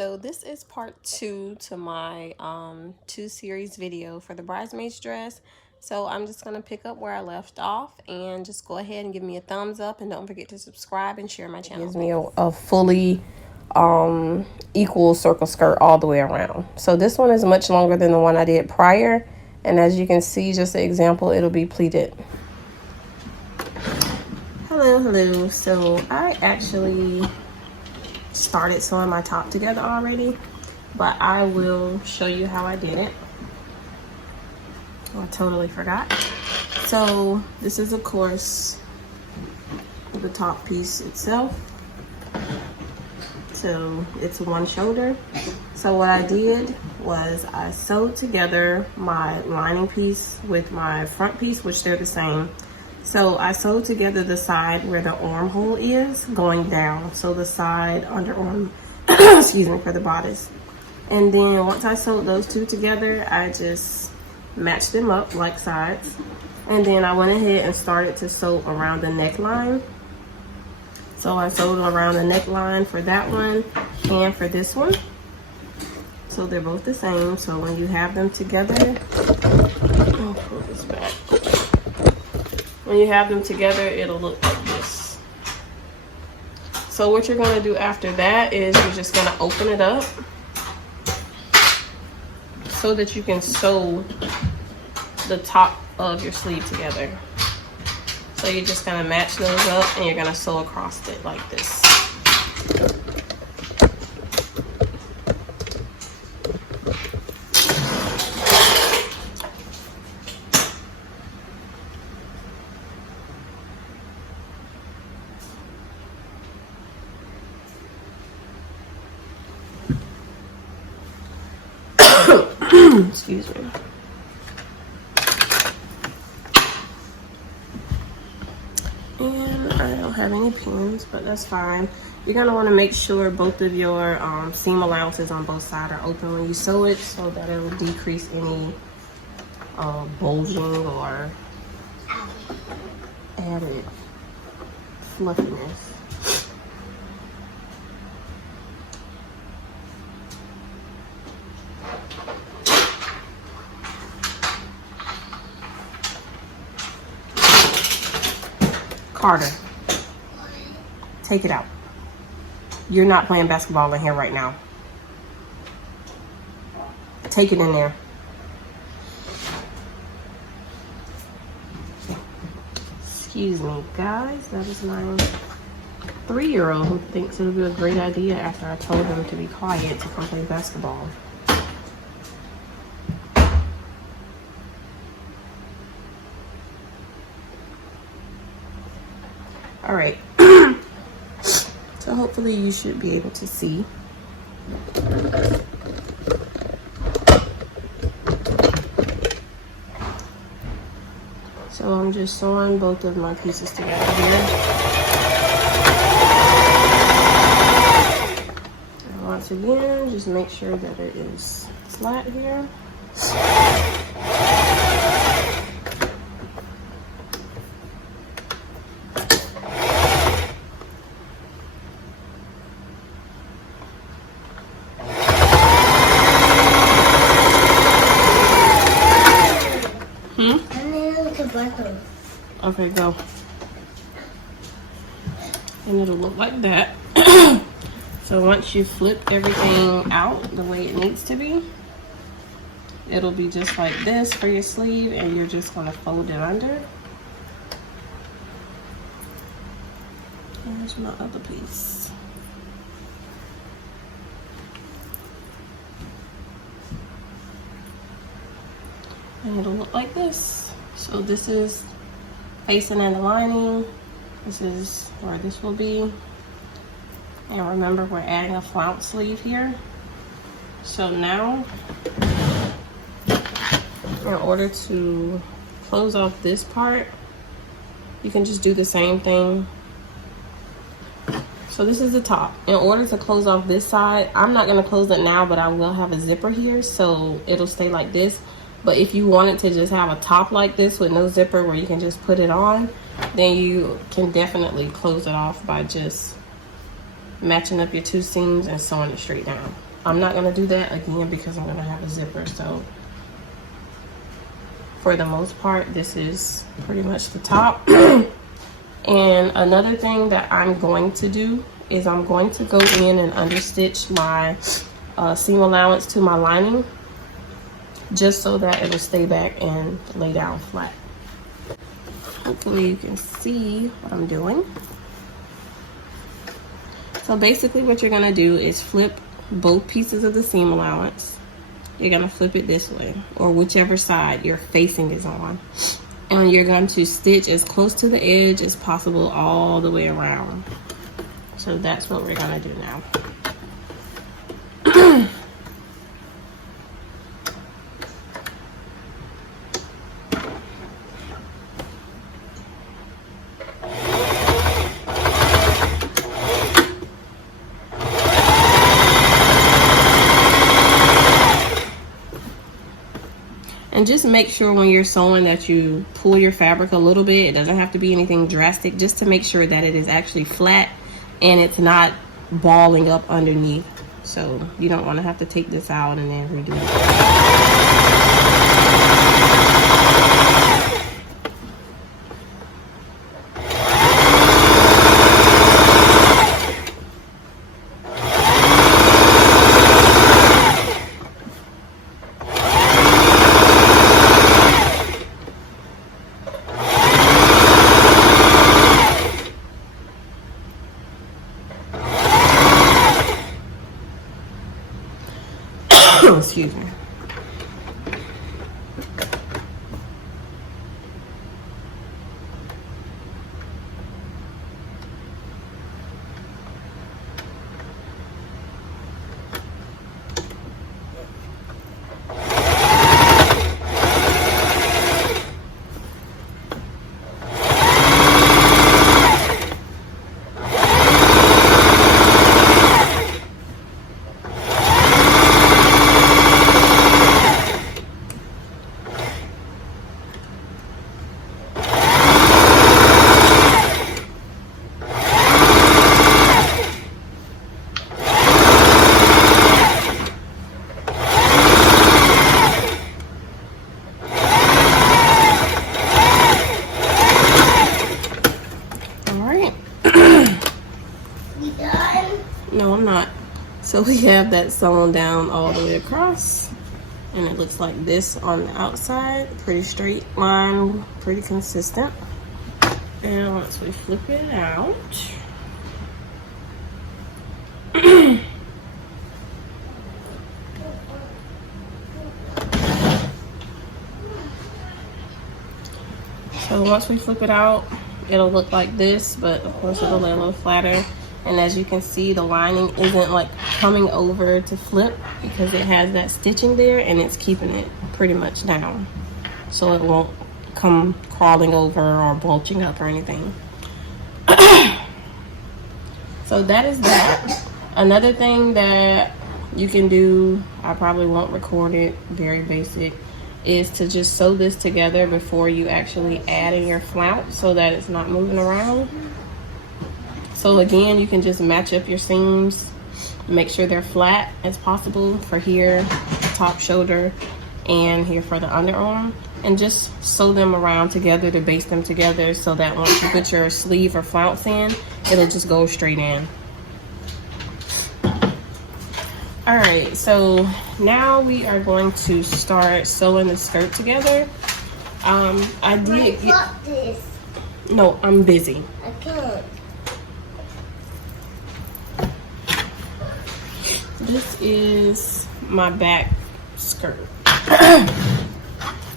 So this is part 2 to my 2-series video for the bridesmaids dress. So I'm just going to pick up where I left off and just go ahead and give me a thumbs up, and don't forget to subscribe and share my channel. It gives me a fully equal circle skirt all the way around. So this one is much longer than the one I did prior, and as you can see, just an example, it'll be pleated. Hello. So I actually started sewing my top together already, but I will show you how I did it. Oh, I totally forgot. So this is, of course, the top piece itself. So it's one shoulder. So what I did was I sewed together my lining piece with my front piece, which they're the same. So I sewed together the side where the armhole is going down. So the side underarm, excuse me, for the bodice. And then once I sewed those two together, I just matched them up like sides. And then I went ahead and started to sew around the neckline. So I sewed around the neckline for that one and for this one. So they're both the same. So when you have them together, I'll pull this back. When you have them together, it'll look like this. So what you're going to do after that is you're just going to open it up so that you can sew the top of your sleeve together. So you're just going to match those up and you're going to sew across it like this. Excuse me. And I don't have any pins, but that's fine. You're going to want to make sure both of your seam allowances on both sides are open when you sew it, so that it will decrease any bulging or added fluffiness. Carter, take it out. You're not playing basketball in here right now. Take it in there. Excuse me, guys. That is my 3-year-old who thinks it would be a great idea after I told him to be quiet to come play basketball. All right, so hopefully you should be able to see. So I'm just sewing both of my pieces together here. And once again, just make sure that it is flat here. Okay, go. And it'll look like that. So once you flip everything out the way it needs to be, it'll be just like this for your sleeve, and you're just going to fold it under. Here's my other piece. And it'll look like this. So this is facing in the lining. This is where this will be. And remember, we're adding a flounce sleeve here. So now, in order to close off this part, you can just do the same thing. So this is the top. In order to close off this side, I'm not going to close it now, but I will have a zipper here, so it'll stay like this. But if you wanted to just have a top like this with no zipper where you can just put it on, then you can definitely close it off by just matching up your two seams and sewing it straight down. I'm not gonna do that again because I'm gonna have a zipper. So for the most part, this is pretty much the top. And another thing that I'm going to do is I'm going to go in and understitch my seam allowance to my lining, just so that it'll stay back and lay down flat. Hopefully you can see what I'm doing. So basically what you're gonna do is flip both pieces of the seam allowance. You're gonna flip it this way, or whichever side your facing is on. And you're going to stitch as close to the edge as possible all the way around. So that's what we're gonna do now. And just make sure when you're sewing that you pull your fabric a little bit. It doesn't have to be anything drastic, just to make sure that it is actually flat and it's not balling up underneath. So you don't want to have to take this out and then redo it. Excuse me. No, I'm not. So we have that sewn down all the way across, and it looks like this on the outside. Pretty straight line, pretty consistent. And once we flip it out, so once we flip it out, it'll look like this, but of course it'll lay a little flatter. And as you can see, the lining isn't like coming over to flip because it has that stitching there, and it's keeping it pretty much down, so it won't come crawling over or bulging up or anything. So that is that. Another thing that you can do, I probably won't record it, very basic, is to just sew this together before you actually add in your flounce so that it's not moving around. So again, you can just match up your seams, make sure they're flat as possible for here, top shoulder, and here for the underarm, and just sew them around together to base them together so that once you put your sleeve or flounce in, it'll just go straight in. All right, so now we are going to start sewing the skirt together. I did get this. No, I'm busy. I can't. This is my back skirt.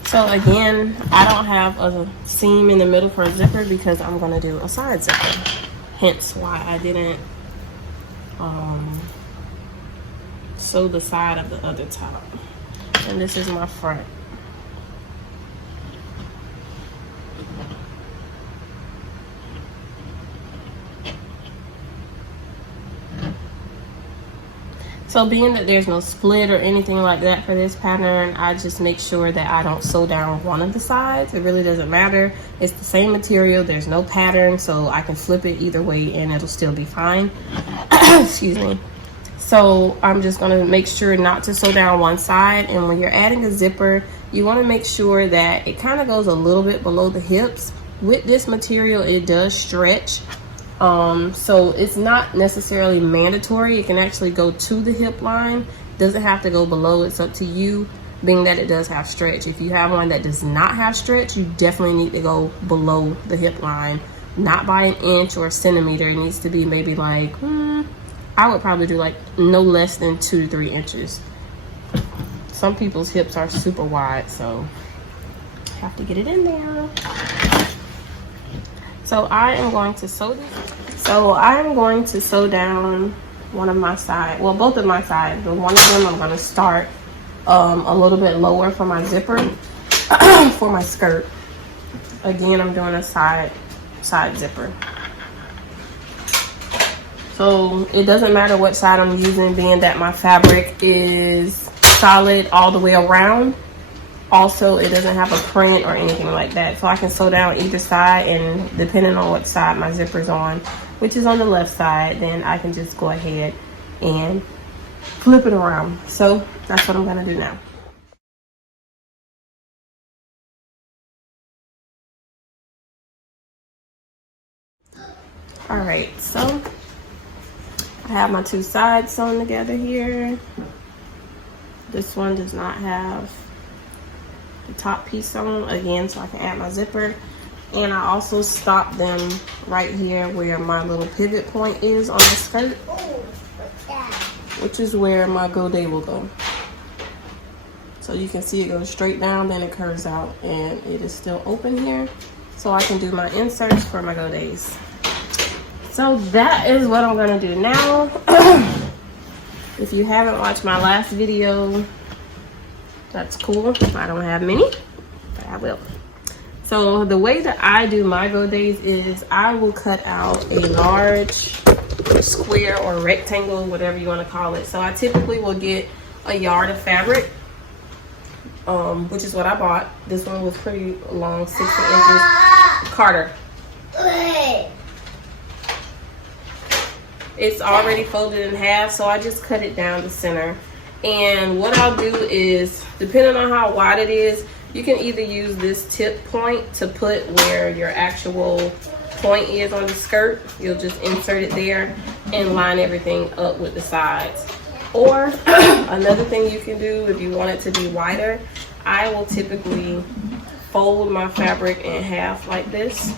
So again, I don't have a seam in the middle for a zipper because I'm gonna do a side zipper. Hence why I didn't sew the side of the other top. And this is my front. So being that there's no split or anything like that for this pattern, I just make sure that I don't sew down one of the sides. It really doesn't matter. It's the same material. There's no pattern, so I can flip it either way and it'll still be fine. Excuse me. So I'm just gonna make sure not to sew down one side. And when you're adding a zipper, you wanna make sure that it kind of goes a little bit below the hips. With this material, it does stretch. So it's not necessarily mandatory. It can actually go to the hip line. Doesn't have to go below, it's up to you, being that it does have stretch. If you have one that does not have stretch, you definitely need to go below the hip line, not by an inch or a centimeter. It needs to be maybe like, I would probably do like no less than 2 to 3 inches. Some people's hips are super wide, so have to get it in there. So I am going to sew this. So I am going to sew down one of my sides, well, both of my sides, but one of them I'm going to start a little bit lower for my zipper for my skirt. Again, I'm doing a side zipper. So it doesn't matter what side I'm using, being that my fabric is solid all the way around. Also, it doesn't have a print or anything like that. So I can sew down either side, and depending on what side my zipper's on, which is on the left side, then I can just go ahead and flip it around. So that's what I'm gonna do now. All right, so I have my 2 sides sewn together here. This one does not have the top piece sewn, again, so I can add my zipper. And I also stopped them right here where my little pivot point is on the skirt, which is where my godet will go. So you can see it goes straight down, then it curves out, and it is still open here. So I can do my inserts for my godets. So that is what I'm gonna do now. If you haven't watched my last video, that's cool. I don't have many, but I will. So the way that I do my godets is I will cut out a large square or rectangle, whatever you want to call it. So I typically will get a yard of fabric, which is what I bought. This one was pretty long, 60 inches. Carter. It's already folded in half, so I just cut it down the center. And what I'll do is, depending on how wide it is, you can either use this tip point to put where your actual point is on the skirt. You'll just insert it there and line everything up with the sides. Or another thing you can do if you want it to be wider, I will typically fold my fabric in half like this.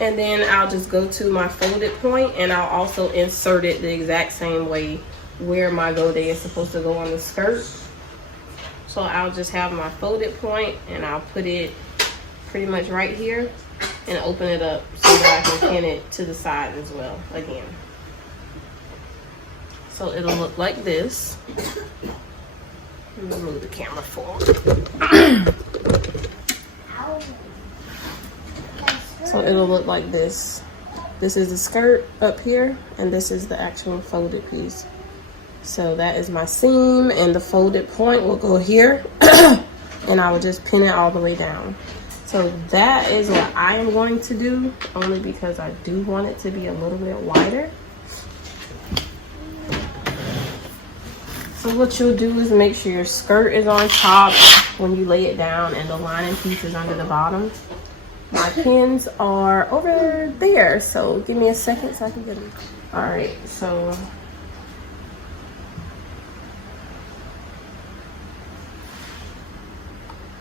And then I'll just go to my folded point, and I'll also insert it the exact same way where my godet is supposed to go on the skirt. So I'll just have my folded point, and I'll put it pretty much right here and open it up so that I can pin it to the side as well again. So it'll look like this. Let me move the camera forward. So it'll look like this. This is the skirt up here, and this is the actual folded piece. So that is my seam, and the folded point will go here, and I will just pin it all the way down. So that is what I am going to do, only because I do want it to be a little bit wider. So what you'll do is make sure your skirt is on top when you lay it down, and the lining piece is under the bottom. My pins are over there, so give me a second so I can get them. All right, so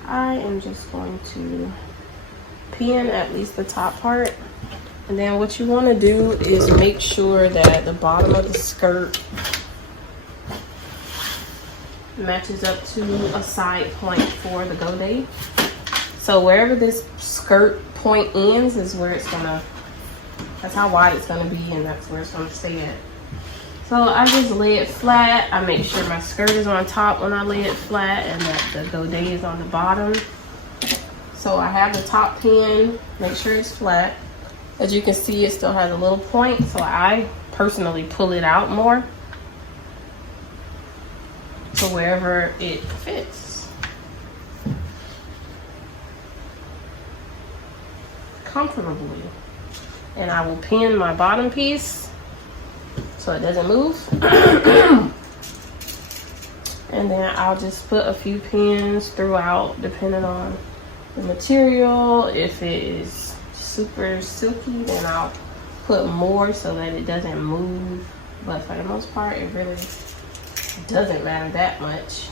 I am just going to pin at least the top part. And then what you want to do is make sure that the bottom of the skirt matches up to a side point for the godet. So wherever this skirt point ends is where it's gonna, that's how wide it's gonna be, and that's where it's gonna stay at. So I just lay it flat. I make sure my skirt is on top when I lay it flat, and that the godet is on the bottom. So I have the top pin, make sure it's flat. As you can see, it still has a little point, so I personally pull it out more to wherever it fits comfortably. and I will pin my bottom piece so it doesn't move. And then I'll just put a few pins throughout depending on the material. If it is super silky, then I'll put more so that it doesn't move. But for the most part, it really doesn't matter that much.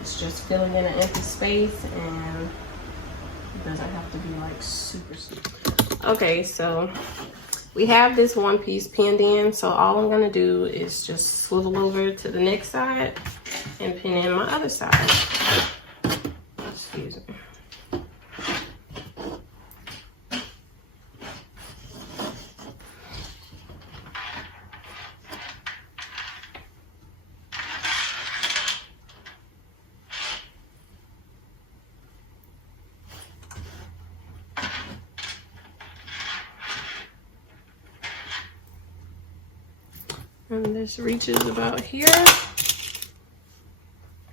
It's just filling in an empty space, and it doesn't have to be like super. Okay, so we have this one piece pinned in, so all I'm gonna do is just swivel over to the next side and pin in my other side. Excuse me. And this reaches about here.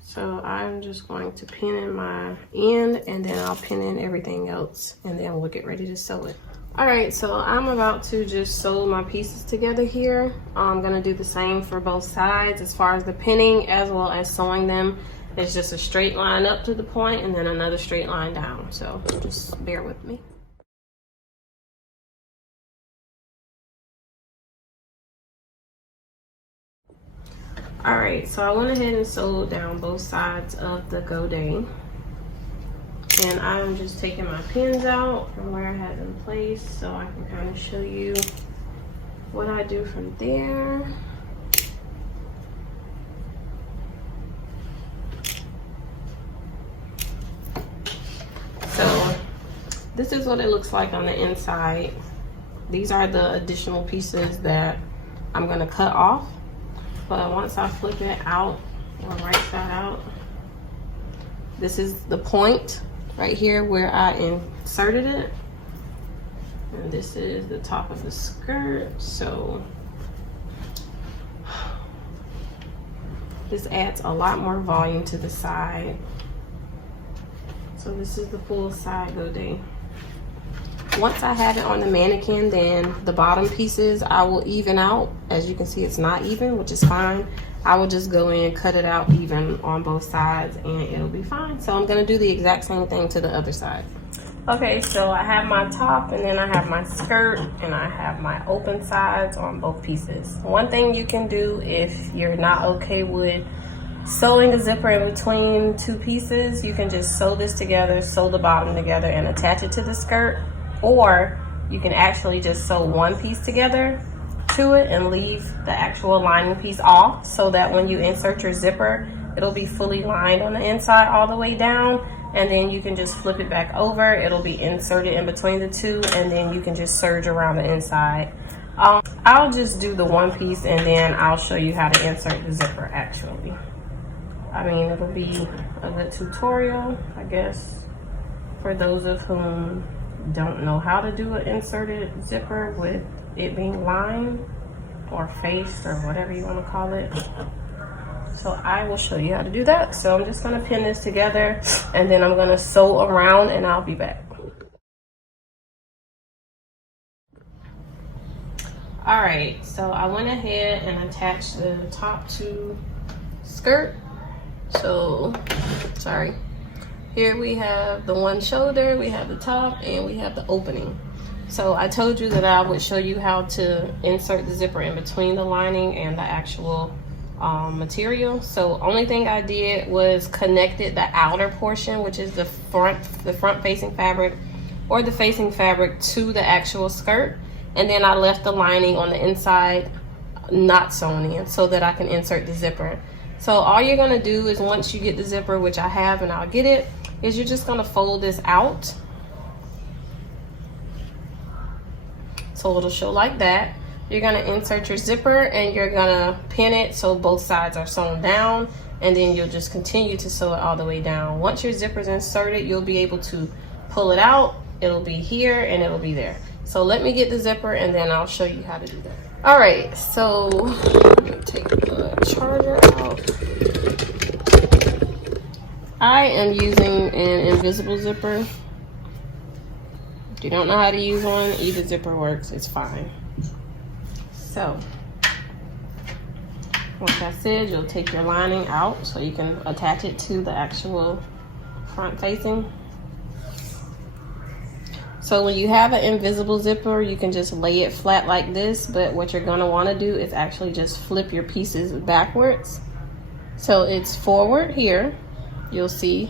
So I'm just going to pin in my end, and then I'll pin in everything else, and then we'll get ready to sew it. All right, so I'm about to just sew my pieces together here. I'm gonna do the same for both sides as far as the pinning as well as sewing them. It's just a straight line up to the point and then another straight line down. So just bear with me. All right, so I went ahead and sewed down both sides of the godet. And I'm just taking my pins out from where I had them placed so I can kind of show you what I do from there. So this is what it looks like on the inside. These are the additional pieces that I'm gonna cut off. But once I flip it out, or right side out, this is the point right here where I inserted it. And this is the top of the skirt. So this adds a lot more volume to the side. So this is the full side godet. Once I have it on the mannequin, then the bottom pieces I will even out. As you can see, it's not even, which is fine. I will just go in, cut it out even on both sides, and it'll be fine. So I'm gonna do the exact same thing to the other side. Okay, so I have my top, and then I have my skirt, and I have my open sides on both pieces. One thing you can do if you're not okay with sewing a zipper in between two pieces, you can just sew this together, sew the bottom together, and attach it to the skirt. Or you can actually just sew one piece together to it and leave the actual lining piece off, so that when you insert your zipper, it'll be fully lined on the inside all the way down, and then you can just flip it back over. It'll be inserted in between the two, and then you can just serge around the inside. I'll just do the one piece, and then I'll show you how to insert the zipper actually. I mean, it'll be a good tutorial, I guess, for those of whom don't know how to do an inserted zipper with it being lined or faced or whatever you want to call it. So I will show you how to do that. So I'm just going to pin this together, and then I'm going to sew around, and I'll be back. All right, so I went ahead and attached the top to skirt. So sorry. Here we have the one shoulder, we have the top, and we have the opening. So I told you that I would show you how to insert the zipper in between the lining and the actual material. So only thing I did was connected the outer portion, which is the front facing fabric or the facing fabric, to the actual skirt. And then I left the lining on the inside not sewn in so that I can insert the zipper. So all you're gonna do is, once you get the zipper, which I have and I'll get it, is you're just gonna fold this out. So it'll show like that. You're gonna insert your zipper and you're gonna pin it so both sides are sewn down, and then you'll just continue to sew it all the way down. Once your zipper's inserted, you'll be able to pull it out. It'll be here and it'll be there. So let me get the zipper and then I'll show you how to do that. All right, so let me take the charger out. I am using an invisible zipper you don't know how to use one, either zipper works, it's fine. So, like I said, you'll take your lining out so you can attach it to the actual front facing. So when you have an invisible zipper, you can just lay it flat like this, but what you're gonna wanna do is actually just flip your pieces backwards. So it's forward here, you'll see,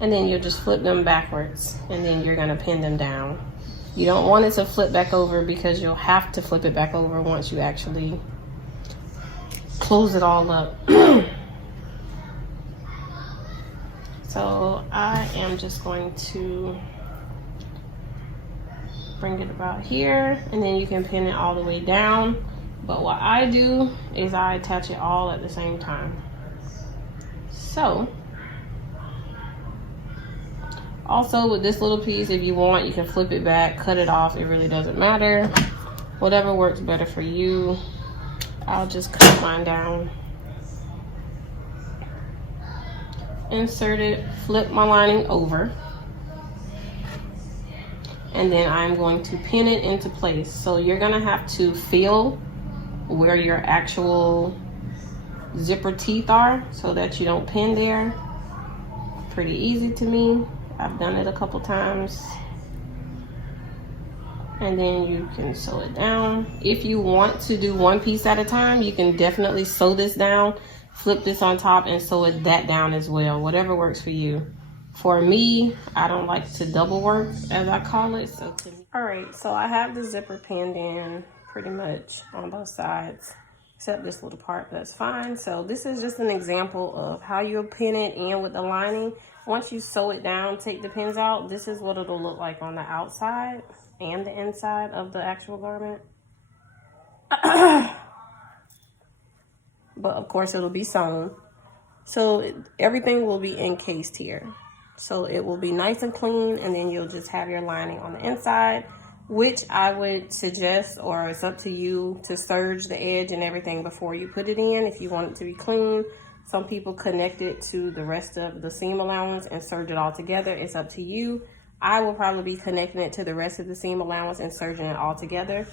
and then you'll just flip them backwards, and then you're gonna pin them down. You don't want it to flip back over because you'll have to flip it back over once you actually close it all up. So I am just going to bring it about here, and then you can pin it all the way down. But what I do is I attach it all at the same time. So, also with this little piece, if you want, you can flip it back, cut it off, it really doesn't matter. Whatever works better for you. I'll just cut mine down. Insert it, flip my lining over. And then I'm going to pin it into place. So you're gonna have to feel where your actual zipper teeth are so that you don't pin there. Pretty easy to me. I've done it a couple times. And then you can sew it down. If you want to do one piece at a time, you can definitely sew this down, flip this on top, and sew it that down as well. Whatever works for you. For me, I don't like to double work, as I call it. So all right, so I have the zipper pinned in pretty much on both sides, except this little part, that's fine. So this is just an example of how you'll pin it in with the lining. Once you sew it down, take the pins out, this is what it'll look like on the outside and the inside of the actual garment. But of course it'll be sewn. So everything will be encased here. So it will be nice and clean, and then you'll just have your lining on the inside, which I would suggest, or it's up to you, to serge the edge and everything before you put it in if you want it to be clean. Some people connect it to the rest of the seam allowance and serge it all together. It's up to you. I will probably be connecting it to the rest of the seam allowance and serging it all together.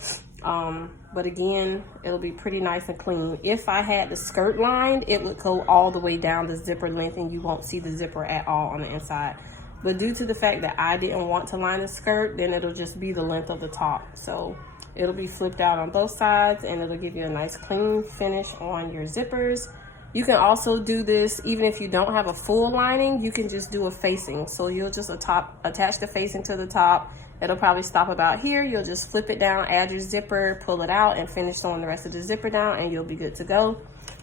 But again, it'll be pretty nice and clean. If I had the skirt lined, it would go all the way down the zipper length and you won't see the zipper at all on the inside. But due to the fact that I didn't want to line the skirt, then it'll just be the length of the top. So it'll be flipped out on both sides, and it'll give you a nice clean finish on your zippers. You can also do this even if you don't have a full lining. You can just do a facing. So you'll just attach the facing to the top. It'll probably stop about here. You'll just flip it down, add your zipper, pull it out, and finish sewing the rest of the zipper down, and you'll be good to go.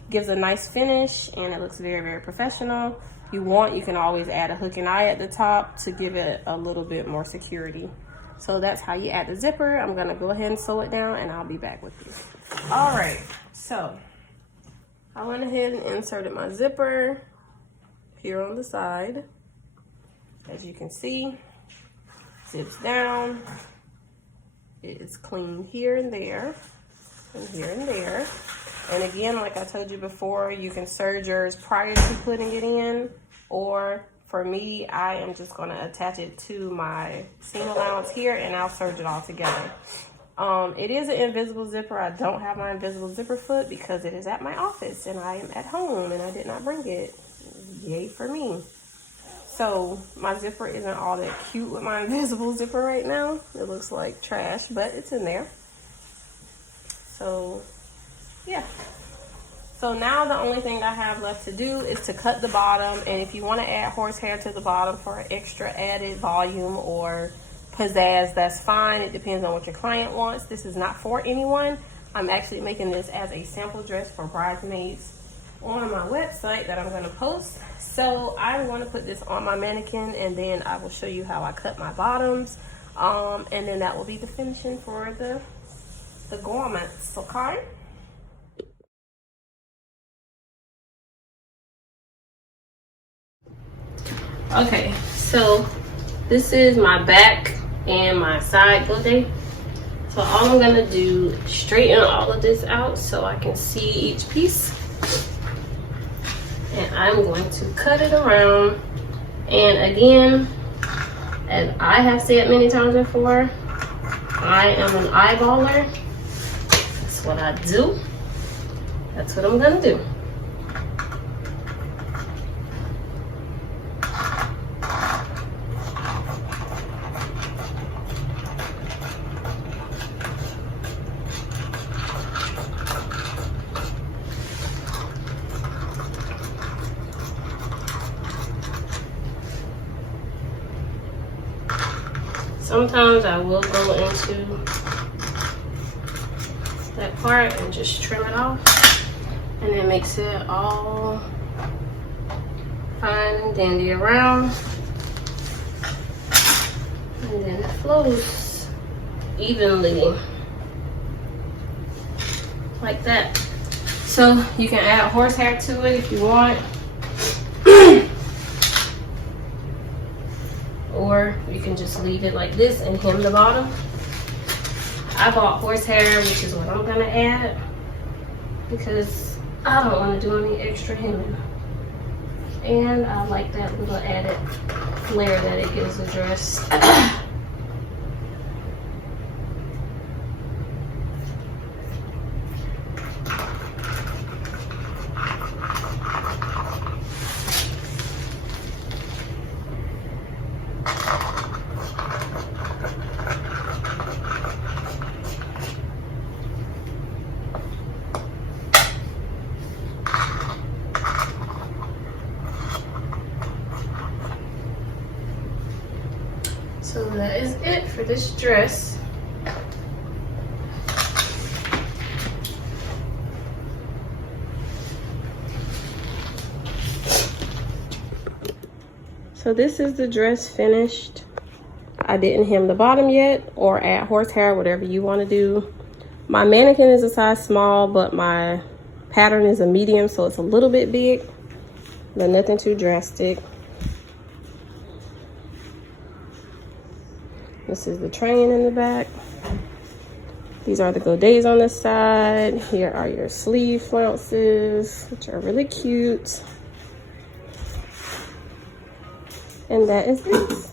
Gives a nice finish, and it looks very, very professional. If you want, you can always add a hook and eye at the top to give it a little bit more security. So that's how you add the zipper. I'm gonna go ahead and sew it down, and I'll be back with you. All right, so I went ahead and inserted my zipper here on the side. As you can see, zips down. It is clean here and there, and here and there. And again, like I told you before, you can serge yours prior to putting it in, or for me, I am just gonna attach it to my seam allowance here, and I'll serge it all together. It is an invisible zipper. I don't have my invisible zipper foot because it is at my office and I am at home and I did not bring it. Yay for me. So my zipper isn't all that cute with my invisible zipper right now. It looks like trash, but it's in there. So yeah. So now the only thing I have left to do is to cut the bottom. And if you want to add horsehair to the bottom for extra added volume or pizzazz, that's fine. It depends on what your client wants. This is not for anyone. I'm actually making this as a sample dress for bridesmaids on my website that I'm going to post. So I'm going to put this on my mannequin, and then I will show you how I cut my bottoms, and then that will be the finishing for the garments. Okay. Okay, so this is my back and my side booty. So all I'm gonna do is straighten all of this out so I can see each piece. And I'm going to cut it around. And again, As I have said many times before, I am an eyeballer. That's what I do. That's what I'm gonna do. Sometimes I will go into that part and just trim it off, and it makes it all fine and dandy around, and then it flows evenly like that. So you can add horsehair to it if you want. Or you can just leave it like this and hem the bottom. I bought horsehair, which is what I'm gonna add, because I don't want to do any extra hemming. And I like that little added flair that it gives the dress. So that is it for this dress. So this is the dress finished. I didn't hem the bottom yet or add horsehair, whatever you want to do. My mannequin is a size small, but my pattern is a medium, so it's a little bit big, but nothing too drastic. This is the train in the back. These are the godets on the side. Here are your sleeve flounces, which are really cute. And that is it.